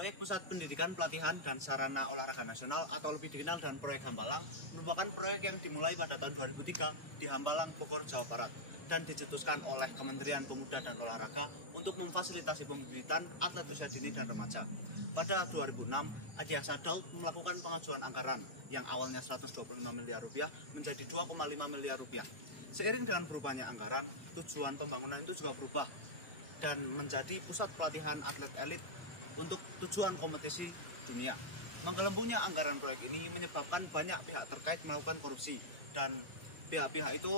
Proyek Pusat Pendidikan Pelatihan dan Sarana Olahraga Nasional atau lebih dikenal dengan Proyek Hambalang merupakan proyek yang dimulai pada tahun 2003 di Hambalang, Bogor, Jawa Barat dan dicetuskan oleh Kementerian Pemuda dan Olahraga untuk memfasilitasi pembibitan atlet usia dini dan remaja. Pada 2006, Adi Aksa Daud melakukan pengajuan anggaran yang awalnya 125 miliar rupiah menjadi 2,5 miliar rupiah. Seiring dengan berubahnya anggaran, tujuan pembangunan itu juga berubah dan menjadi pusat pelatihan atlet elit untuk tujuan kompetisi dunia. Menggelembungnya anggaran proyek ini menyebabkan banyak pihak terkait melakukan korupsi dan pihak-pihak itu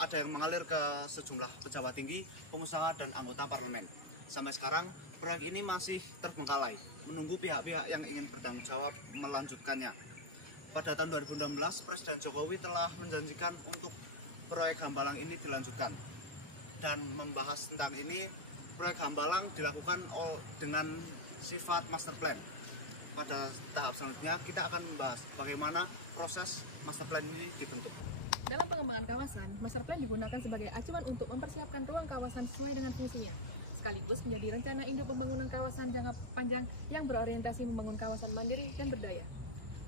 ada yang mengalir ke sejumlah pejabat tinggi, pengusaha dan anggota parlemen. Sampai sekarang proyek ini masih terbengkalai, menunggu pihak-pihak yang ingin bertanggung jawab melanjutkannya. Pada tahun 2016, Presiden Jokowi telah menjanjikan untuk proyek Hambalang ini dilanjutkan. Dan membahas tentang ini, proyek Hambalang dilakukan dengan sifat master plan. Pada tahap selanjutnya kita akan membahas bagaimana proses master plan ini dibentuk. Dalam pengembangan kawasan, master plan digunakan sebagai acuan untuk mempersiapkan ruang kawasan sesuai dengan fungsinya, sekaligus menjadi rencana induk pembangunan kawasan jangka panjang yang berorientasi membangun kawasan mandiri dan berdaya.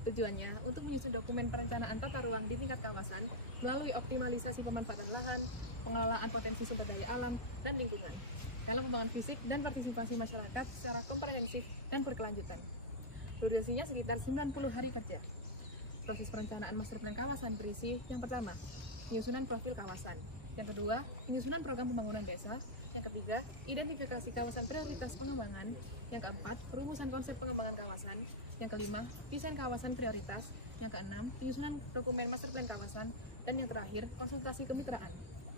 Tujuannya untuk menyusun dokumen perencanaan tata ruang di tingkat kawasan melalui optimalisasi pemanfaatan lahan, pengelolaan potensi sumber daya alam, dan lingkungan dalam pengembangan fisik dan partisipasi masyarakat secara komprehensif dan berkelanjutan. Durasinya sekitar 90 hari kerja. Proses perencanaan master plan kawasan berisi yang pertama, penyusunan profil kawasan. Yang kedua, penyusunan program pembangunan desa. Yang ketiga, identifikasi kawasan prioritas pengembangan. Yang keempat, perumusan konsep pengembangan kawasan. Yang kelima, desain kawasan prioritas. Yang keenam, penyusunan dokumen master plan kawasan. Dan yang terakhir, konsultasi kemitraan.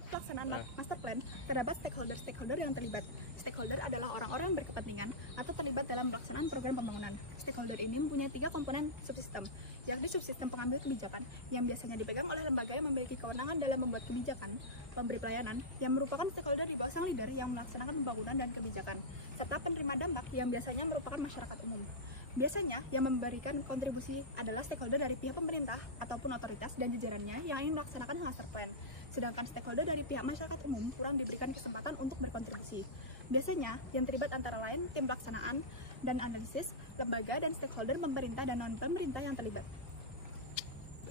Pelaksanaan master plan terdapat stakeholder yang terlibat. Stakeholder adalah orang-orang yang berkepentingan atau terlibat dalam pelaksanaan program pembangunan. Stakeholder ini mempunyai 3 komponen subsistem, yakni subsistem pengambil kebijakan yang biasanya dipegang oleh lembaga yang memiliki kewenangan dalam membuat kebijakan, pemberi pelayanan yang merupakan stakeholder di bawah sang leader yang melaksanakan pembangunan dan kebijakan, serta penerima dampak yang biasanya merupakan masyarakat umum. Biasanya yang memberikan kontribusi adalah stakeholder dari pihak pemerintah ataupun otoritas dan jajarannya yang ingin melaksanakan master plan. Sedangkan stakeholder dari pihak masyarakat umum kurang diberikan kesempatan untuk berkontribusi. Biasanya yang terlibat antara lain tim pelaksanaan dan analisis, lembaga dan stakeholder pemerintah dan non-pemerintah yang terlibat.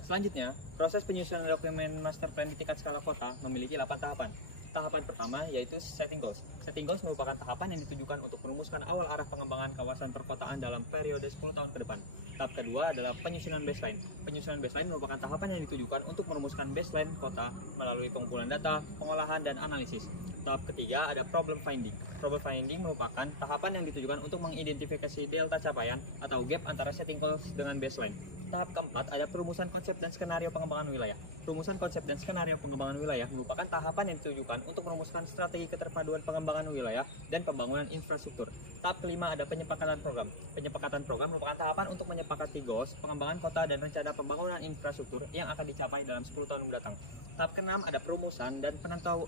Selanjutnya, proses penyusunan dokumen master plan di tingkat skala kota memiliki 8 tahapan. Tahapan pertama yaitu setting goals. Setting goals merupakan tahapan yang ditujukan untuk merumuskan awal arah pengembangan kawasan perkotaan dalam periode 10 tahun ke depan. Tahap kedua adalah penyusunan baseline. Penyusunan baseline merupakan tahapan yang ditujukan untuk merumuskan baseline kota melalui pengumpulan data, pengolahan, dan analisis. Tahap ketiga ada problem finding. Problem finding merupakan tahapan yang ditujukan untuk mengidentifikasi delta capaian atau gap antara setting goals dengan baseline. Tahap keempat ada perumusan konsep dan skenario pengembangan wilayah. Perumusan konsep dan skenario pengembangan wilayah merupakan tahapan yang ditujukan untuk merumuskan strategi keterpaduan pengembangan wilayah dan pembangunan infrastruktur. Tahap kelima ada penyepakatan program. Penyepakatan program merupakan tahapan untuk menyepakati goals, pengembangan kota, dan rencana pembangunan infrastruktur yang akan dicapai dalam 10 tahun mendatang. Tahap keenam ada perumusan dan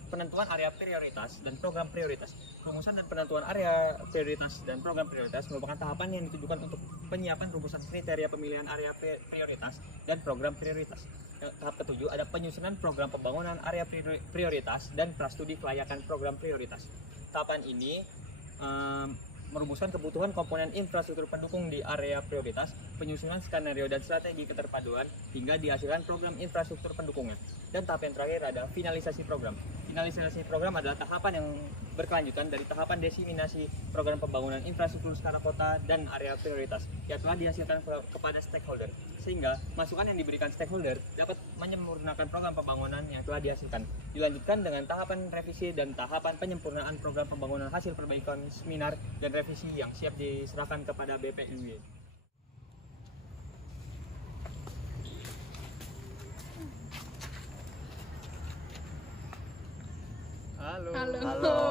penentuan area prioritas dan program prioritas. Perumusan dan penentuan area prioritas dan program prioritas merupakan tahapan yang ditujukan untuk penyiapan rumusan kriteria pemilihan area prioritas dan program prioritas. Tahap ketujuh ada penyusunan program pembangunan area prioritas dan prastudi kelayakan program prioritas. Tahapan ini merumuskan kebutuhan komponen infrastruktur pendukung di area prioritas, penyusunan skenario dan strategi keterpaduan, hingga dihasilkan program infrastruktur pendukungnya. Dan tahap yang terakhir adalah finalisasi program. Finalisasi program adalah tahapan yang berkelanjutan dari tahapan diseminasi program pembangunan infrastruktur skala kota dan area prioritas yang telah dihasilkan kepada stakeholder, sehingga masukan yang diberikan stakeholder dapat menyempurnakan program pembangunan yang telah dihasilkan. Dilanjutkan dengan tahapan revisi dan tahapan penyempurnaan program pembangunan hasil perbaikan seminar dan revisi yang siap diserahkan kepada BPUY. Halo. Halo. Halo.